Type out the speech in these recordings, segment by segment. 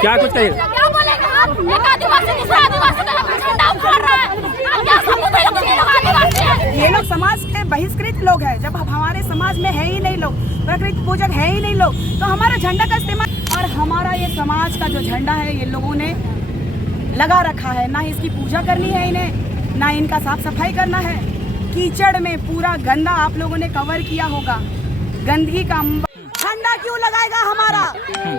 क्या कुछ कहिए? क्या बोलेगा आप? एक आदिवासी दूसरा आदिवासी का झंडा उखाड़ रहा है। आप क्या सबूत है लोग आदिवासी है? ये लोग समाज के बहिष्कृत लोग हैं। जब हमारे समाज में है ही नहीं लोग, प्रकृति पूजक है ही नहीं लोग, तो हमारा झंडा का इस्तेमाल। और हमारा ये समाज का जो झंडा है ये लोगों ने लगा रखा है, ना इसकी पूजा करनी है इन्हें, ना इनका साफ सफाई करना है। कीचड़ में पूरा गंदा आप लोगों ने कवर किया होगा, गंदगी का झंडा क्यों लगाएगा हमारा?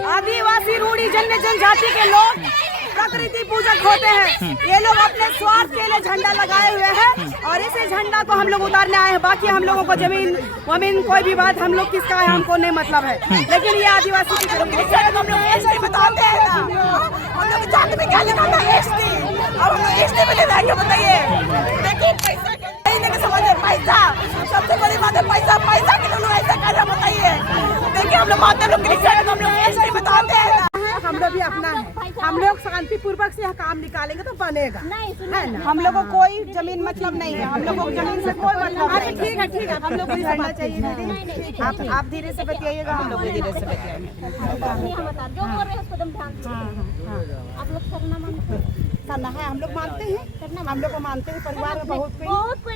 आदिवासी रूढ़ी जनजाति के लोग प्रकृति पूजक होते हैं। ये लोग अपने स्वार्थ के लिए झंडा लगाए हुए हैं और इसी झंडा को हम लोग उतारने आए हैं। बाकी हम लोगों को जमीन वमीन कोई भी बात हम लोग किसका है हमको नहीं मतलब है, लेकिन ये आदिवासी की जमीन बताते हैं ना, हम लोग जात में क्या लिखा था एसटी, अब हम लोग एसटी में ले जाएंगे बताइए। देखिए पैसा नहीं समझे, पैसा सबसे बड़ी बात है, पैसा पैसा के लोग ऐसा कर रहे बताइए। देखिए हम लोग माता लोग हम लोग एसटी बताते हैं, हम लोग भी अपना है, हम लोग शांति पूर्वक से यह काम निकालेंगे तो बनेगा, है ना। हम लोग को कोई जमीन मतलब नहीं है, हम लोग को जमीन से कोई मतलब नहीं। ठीक है ठीक है, हम लोग को करना चाहिए दीदी। आप धीरे से बतियाइएगा, हम लोग भी धीरे से बतियाएंगे। जो बोल रहे हैं उसको एकदम ध्यान से। आप लोग करना है, हम लोग मानते हैं, हम लोग को मानते हैं, परिवार में बहुत कोई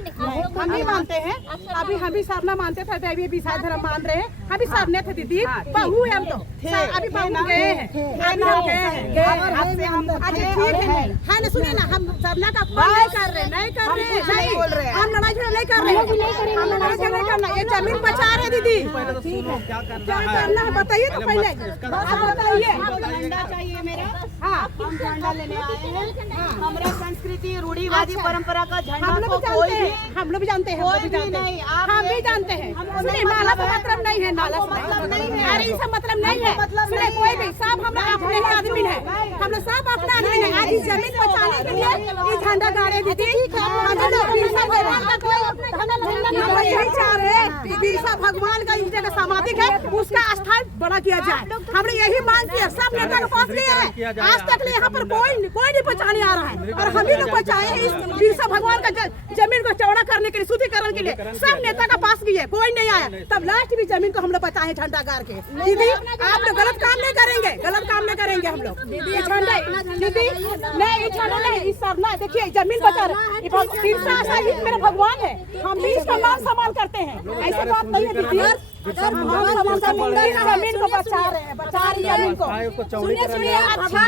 हम भी मानते हैं। अभी हम भी सरना मानते थे, अभी भी ईसाई धर्म मान रहे हैं। हम भी सरने थे दीदी, बहू है हम तो अभी बहू गए हैं, है ना। सुनिए ना, हम सरना का नहीं कर रहे, नहीं बोल रहे, हम लड़ाई झगड़ा नहीं कर रहे, हम लड़ाई झगड़ा नहीं करना। ये जमीन बचा रहे दीदी, क्या करना है बताइए तो पहले बताइए। झंडा चाहिए मेरा, हाँ हम झंडा लेने आए हैं। हमारा संस्कृति रूढ़िवादी परंपरा का झंडा हम लोग जानते हैं, हम लोग जानते हैं, हम भी जानते हैं। नाला का मतलब नहीं है, नाला का मतलब नहीं है, अरे इसका मतलब नहीं है। सुने कोई भी सब हम अपने आदमी है, हम लोग सब अपना आदमी है। आज इस जमीन बचाने के लिए ये झंडा गाड़े दीदी, यही चाह रहे हैं बिरसा भगवान का इस जगह समाधि है उसका स्थान बड़ा किया जाए। हमने यही मांग किया, सब नेता के पास लिया है। आज तक यहाँ पर कोई नहीं बचाने आ रहा है और हम ही लोग बचाए हैं। इस बिरसा भगवान का जमीन को चौड़ा करने के लिए, शुद्धिकरण के लिए सब नेता का पास भी है, कोई नहीं आया। तब लास्ट भी जमीन को हम लोग बचाए झंडा गाड़ के। दीदी आप लोग गलत काम नहीं करेंगे, गलत काम नहीं करेंगे हम लोग। ये झंडा दीदी नहीं, झंडा नहीं, इस सब ना देखिए जमीन बचा रहे। बिरसा मेरा भगवान है, हम भी इसका मान सम्मान करते हैं, ऐसी बात नहीं है दीदी। जमीन को बचा रहे हैं, बचा रही जमीन को। सुनिए अच्छा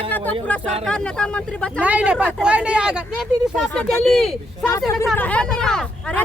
का तो पूरा सरकार नेता मंत्री बचा नहीं, कोई नहीं आएगा। ये दीदी सबसे गली सबसे है मेरा, अरे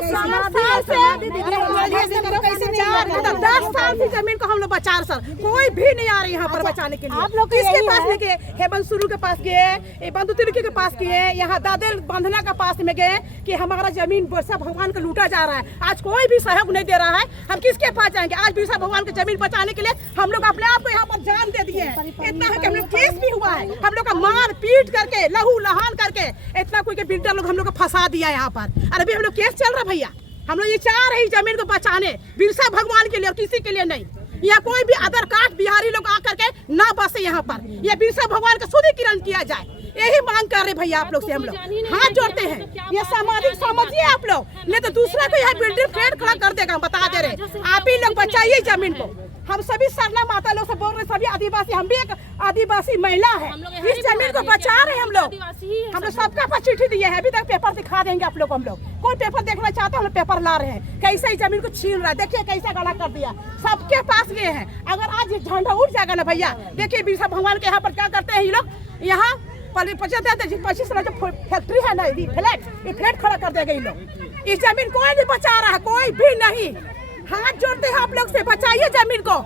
10 साल से जमीन को हम लोग बचा रहे सर, कोई भी नहीं आ रही यहाँ पर बचाने के लिए। आप लोग किसके पास में गए? हेमंत सुरू के पास गए, बंधु तिलकी के पास गए, यहाँ दादेल बंधना के पास में गए कि हमारा जमीन बिरसा भगवान का लूटा जा रहा है। आज कोई भी सहयोग नहीं दे रहा है, हम किसके पास जाएंगे? आज बिरसा भगवान की जमीन बचाने के लिए हम लोग अपने आप को यहाँ पर जान दे दिए हैं। इतना है कि हम लोग केस भी हुआ है, हम लोग का मार पीट करके लहू लहान करके इतना कोई के बिल्डर लोग हम लोग को फंसा दिया यहाँ पर। और अभी हम लोग केस चल रहा भैया, हम लोग ये चाह रहे जमीन को बचाने बिरसा भगवान के लिए और किसी के लिए नहीं। यहाँ कोई भी अदर कास्ट बिहारी लोग आकर के ना बसे यहाँ पर, ये बिरसा भगवान का शुद्धिकरण किया जाए, यही मांग कर रहे भैया आप लोग से। हम लोग हाथ जोड़ते हैं, ये सामाजिक समझिए आप लोग, नहीं तो दूसरा को यहाँ बिल्डिंग फ्लैट खड़ा कर देगा। हम बता दे रहे, आप ही लोग बचाइए जमीन को। हम सभी सरना माता लोग से बोल रहे, सभी आदिवासी, हम भी एक आदिवासी महिला है, इस जमीन को बचा रहे हम लोग सबका पास चिट्ठी दिए है, अभी तक पेपर दिखा देंगे आप लोग। हम लोग कोई पेपर देखना चाहते हैं, हम पेपर ला रहे हैं, कैसे ही जमीन को छीन रहा है, देखिए कैसा गड़ा कर दिया, सबके पास गए हैं। अगर आज झंडा उठ जाएगा ना भैया, देखिए बिरसा भगवान के यहाँ पर क्या करते हैं ये लोग, यहाँ 25 फैक्ट्री है ना, ये फ्लैट खड़ा कर देगा ये लोग। इस जमीन कोई नहीं बचा रहा है, कोई भी नहीं। हाथ जोड़ते हैं आप लोग से, बचाइए जमीन को,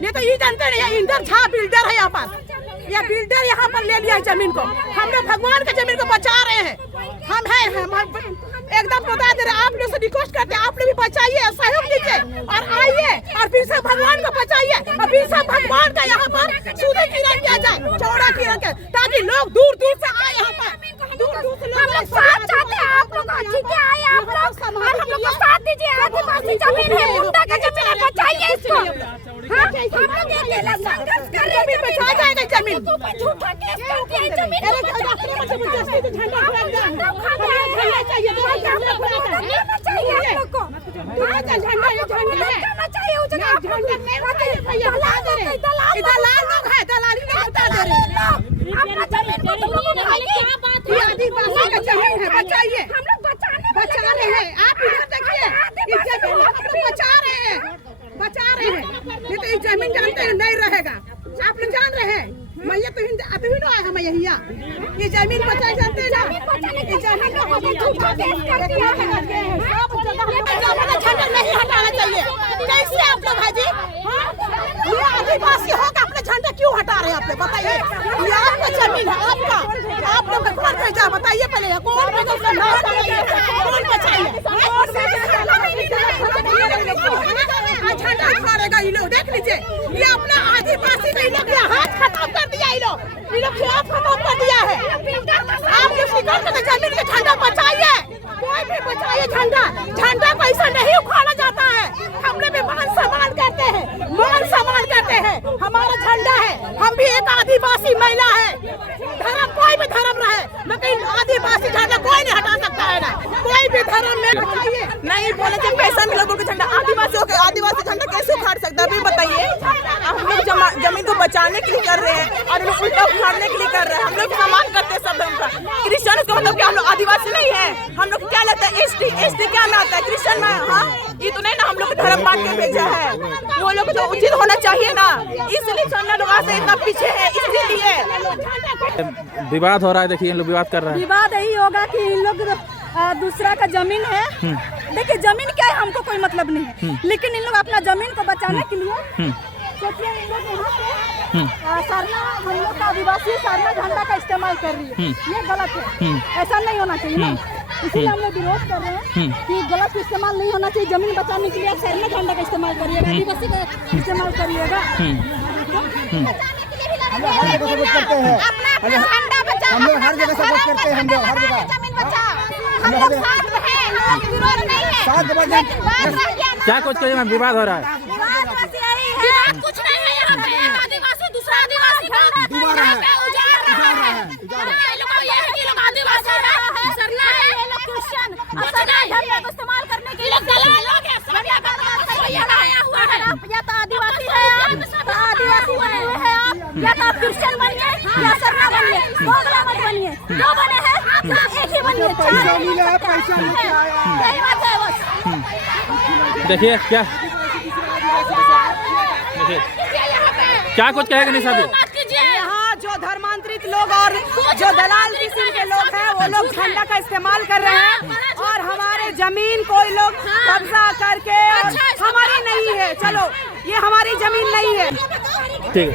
नहीं तो ये जानते नहीं इंदर झा बिल्डर है यहाँ पर, यह बिल्डर यहाँ पर ले लिया है जमीन को। हम लोग भगवान के जमीन को बचा रहे हैं, हम हैं एकदम बता दे रहे। आप लोग से रिक्वेस्ट करते हैं, आप लोग भी बचाइए, सहयोग दीजिए और आइए और बिरसा भगवान को बचाइए और बिरसा भगवान का यहाँ पर शुद्धिकरण किया जाए, चौड़ा किया जाए, ताकि लोग दूर दूर से आए यहाँ पर, दूर दूर से हम लोग साथ चाहते हैं। आप लोग ठीक है आए, आप लोग हम लोग को साथ दीजिए। आदिवासी जमीन है, मुंडा का जमीन है, बचाइए इसको। हम लोग ये संघर्ष कर रहे हैं, बचा जाएगा जमीन। झूठा केस करके है जमीन, झंडा चाहिए, झंडा चाहिए आप लोग को, झंडा चाहिए उस जगह। झंडा नहीं भैया, दलाल लोग है, दलाली नहीं बता दे आप लोग जान रहे हैं मैया तो अभी ना आए हम यहाँ ये जमीन बचाए जानते हैं ना ये जमीन झंडा नहीं हटाना चाहिए। कैसे आप लोग भाजी ये आदिवासी होकर अपना झंडा क्यों हटा रहे हैं आप लोग बताइए। ये आपका जमीन है आपका आप लोग कौन भेजा बताइए पहले कौन बचाइए झंडा मारेगा ये लोग देख लीजिए ये अपना आदिवासी का लोग हाथ खत्म कर दिया ये लोग हाथ खत्म कर दिया है। आप लोग जमीन के झंडा बचाइए कोई भी बचाइए झंडा को ऐसा नहीं उखाड़ा जाता है। हम लोग भी मान सम्मान करते हैं हमारा झंडा है हम भी एक आदिवासी महिला है धर्म कोई भी धर्म रहे लेकिन आदिवासी झंडा कोई नहीं हटा सकता है ना कोई भी धर्म में बचाइए नहीं बोले जब पैसा मिला लोगों के झंडा आदिवासियों के आदिवासी झंडा कैसे उखाड़ सकता है अभी बताइए। हम लोग जमीन को बचाने के लिए कर रहे हैं और लोग उल्टा उखाड़ने के लिए कर रहे हैं। हम लोग सम्मान करते हैं सब धर्म का क्रिश्चियन का मतलब क्या हम लोग आदिवासी नहीं है हम लोग क्या लगता है एसटी क्या में आता है क्रिश्चियन में। हाँ ये तो नहीं ना हम लोग धर्म बांट के भेजा है वो लोग तो उचित होना चाहिए ना इसलिए सामने लोग से इतना पीछे है इसीलिए विवाद हो रहा है। देखिए इन लोग विवाद कर रहे हैं। विवाद यही होगा कि इन लोग दूसरा का जमीन है देखिए जमीन क्या है हमको कोई मतलब नहीं लेकिन इन लोग अपना जमीन को बचाने के लिए सोचिए इन लोग यहाँ पे सरना हम लोग का आदिवासी सरना झंडा का इस्तेमाल कर रही है ये गलत है ऐसा नहीं होना चाहिए ना इसीलिए हम लोग विरोध कर रहे हैं कि गलत इस्तेमाल नहीं होना चाहिए। जमीन बचाने के लिए आप सरना झंडा का इस्तेमाल करिएगा आदिवासी का इस्तेमाल करिएगा। हम लोग हर जगह सपोर्ट करते हैं हम लोग हर जगह सपोर्ट करते हैं हम लोग हर जगह क्या कुछ कहिए मैम विवाद हो रहा है। कुछ नहीं है यहाँ पे एक आदिवासी दूसरा आदिवासी का उजाड़ रहा है लोग आदिवासी सरना है ये लोग क्रिश्चियन सरना झंडा को इस्तेमाल करने के लिए दलाल लोग हैं आया हुआ है या तो आदिवासी है आदिवासी बने हुए हैं आप या तो आप क्रिश्चियन बनिए या सरना बनिए बोगला मत बनिए जो बने हैं एक ही बनिए यही बात है बस। देखिए क्या देखिए क्या कुछ कहेगा निशा जी। यहाँ जो धर्मांतरित लोग और जो दलाल किस्म के लोग हैं वो लोग झंडा का इस्तेमाल कर रहे हैं और हमारे जमीन कोई लोग कब्जा करके हमारी नहीं है चलो ये हमारी जमीन नहीं है ठीक है।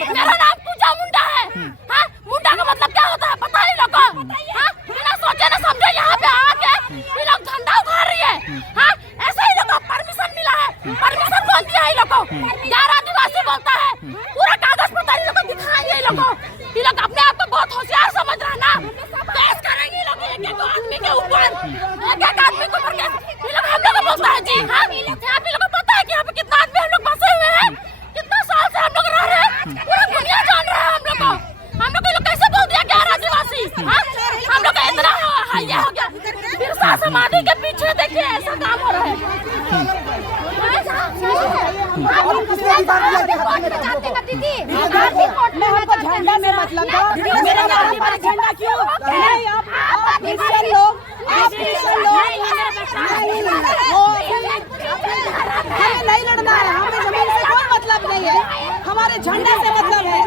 मेरा नाम पूजा मुंडा है मुंडा का मतलब क्या होता है पता है लोगों को बिना सोचे ना समझे यहाँ पे आके ये लोग झंडा उखाड़ रही है ऐसे ही लोगों को परमिशन मिला है परमिशन कौन दिया है लोगों को यार आदिवासी बोलता है पूरा कागज पत्र ये लोग दिखाएंगे ये लोग अपने आप को बहुत होशियार समझ रहा है ना केस करेंगे ये लोग एक आदमी के ऊपर एक आदमी के ऊपर ये लोग हम लोग को बोलता है जी यहाँ पे लोगों को पता है कि यहाँ पे कितना आदमी हम लोग बसे हुए हैं कितना साल से हम लोग रह रहे हैं पूरा दुनिया जान रहा है हम लोग को ये लोग कैसे बोल दिया गैर आदिवासी हम लोग का इतना हाइया हो गया बिरसा समाधि के पीछे देखिए ऐसा काम हो रहा है। झंडा में मतलब मेरा झंडा क्यों लोग हमें नहीं लड़ना है हमें जमीन से कोई मतलब नहीं है हमारे झंडा से मतलब है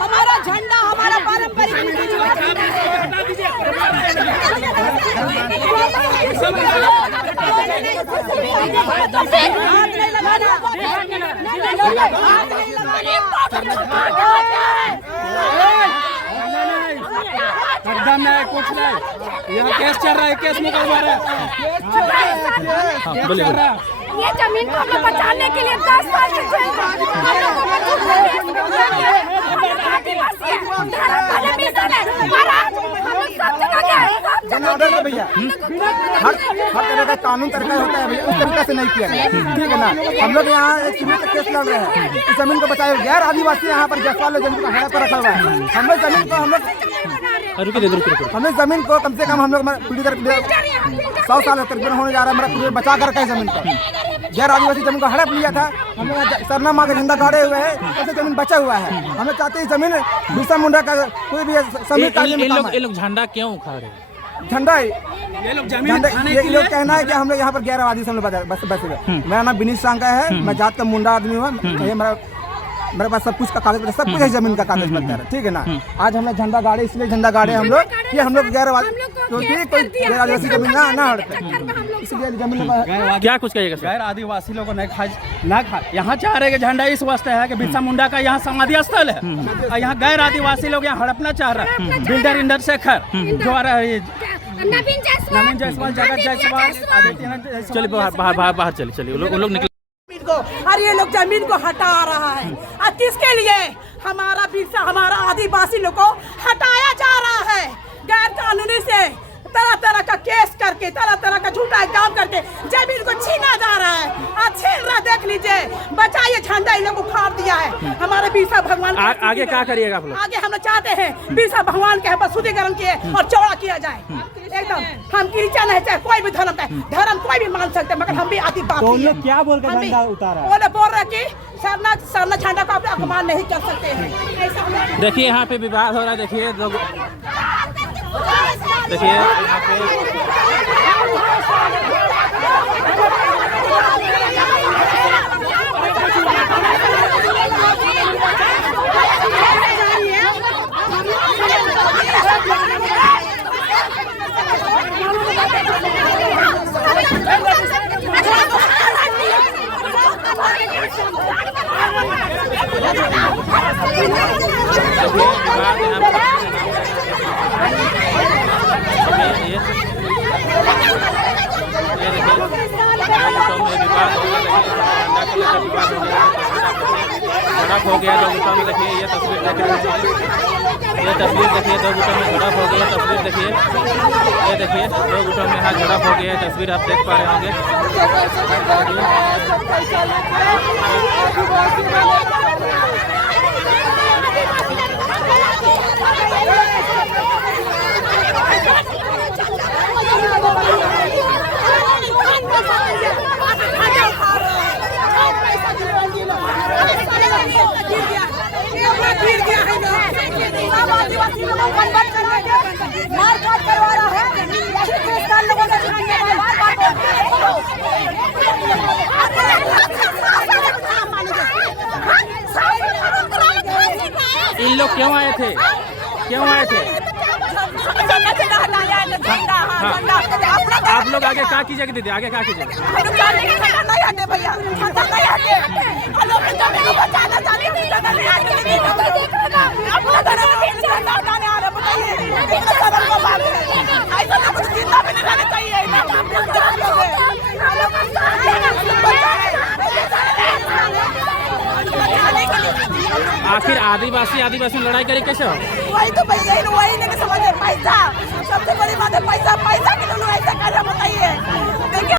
हमारा झंडा हमारा पारंपरिक एकदम नहीं कुछ नहीं यहाँ केस चल रहा है केस निकलवा रहा है ये जमीन को हमें बचाने के लिए 10 साल से भैया हर तरह का कानून तरीका होता है भैया उस तरीके से नहीं किया गया ठीक है ना। हम लोग यहाँ एक जमीन का केस लड़ रहे हैं इस जमीन को बचाए गैर आदिवासी यहाँ पर 10 साल जमीन को हड़ा पर रखा हुआ है हम लोग जमीन को हमें जमीन को कम से कम हम लोग 100 साल तकरीबन होने जा रहा है हमारा बचा कर रखा जमीन को गैर आदिवासी जमीन को हड़प लिया था हम लोग सरना माँ का झंडा गाड़े हुए हैं ऐसे जमीन बचा हुआ है हम लोग चाहते हैं जमीन बिरसा मुंडा का कोई भी ये लोग झंडा क्यों उखाड़ रहे हैं झंडा है, ये लोग जमीन झंडा खाने ये के लोग लिए कहना है कि हम लोग यहाँ पर गैरवादी से हम लोग बस हुए। मेरा नाम विनीत सांगा है, मैं जात का मुंडा आदमी हूँ। ये मेरे पास सब कुछ का कागज, सब कुछ है, जमीन का कागज पत्तर है, ठीक है ना। आज हम लोग झंडा गाड़े, इसलिए झंडा गाड़े हम लोग कि हम लोग गैरवादी, क्योंकि कोई गैर आदिवासी जमीन ना हड़पे, इसलिए जमीन क्या कुछ कहिएगा सर? गैर आदिवासी लोगों ने ना खा यहाँ चाह रहे कि झंडा इस वास्ते है कि बिरसा मुंडा का यहाँ समाधि स्थल है और यहाँ गैर आदिवासी लोग यहाँ हड़पना चाह रहे हैं। बिल्डर इंद्रशेखर जो आ रहा है, नवीन जायसवाल, जगत जायसवाल, आदित्यनाथ जायसवाल। चलिए बाहर चलिए उन लोग निकले। और ये लोग जमीन को हटा रहा है, और किसके लिए? हमारा बिरसा, हमारा आदिवासी लोग को हटाया जा रहा है गैर कानूनी से, तरह तरह का केस करके, तरह तरह का झूठा काम करके जमीन को छीना जा रहा है। आज छीन रहा, देख लीजिए, बचाइए, झंडा इन लोग उखाड़ दिया है। हमारे बिरसा भगवान आगे क्या करिएगा आप लोग? आगे हम लोग चाहते हैं बिरसा भगवान के यहाँ शुद्धिकरण किए और चौड़ा किया जाए एकदम। हम क्रिश्चियन है, चाहे कोई भी धर्म का धर्म कोई भी मान सकते हैं, मगर हम भी आदिवासी हैं। क्या बोल कर झंडा उतारा? वो लोग बोल रहे कि सरना झंडा को आप अपमान नहीं कर सकते हैं, ऐसा हम लोग। देखिए यहाँ पे विवाद हो रहा है, देखिए लोग, देखिए यहाँ पे झड़प हो गया। दो गुटों में देखिए, ये तस्वीर देख रहे हैं, ये तस्वीर देखिए, दो गुटों में झड़प हो गया। तस्वीर देखिए, ये देखिए, दो गुटों में यहाँ झड़प हो गया। तस्वीर आप देख पा रहे होंगे। इन लोग क्यों आए थे? क्यों आए थे? आप लोग आगे क्या कीजिएगा दीदी, आगे क्या कीजिएगा? आखिर आदिवासी में लड़ाई करे कैसे हो? वही तो भैया, वही नहीं समझे, पैसा सबसे बड़ी बात है, पैसा के लोग ऐसा कर रहे, बताइए।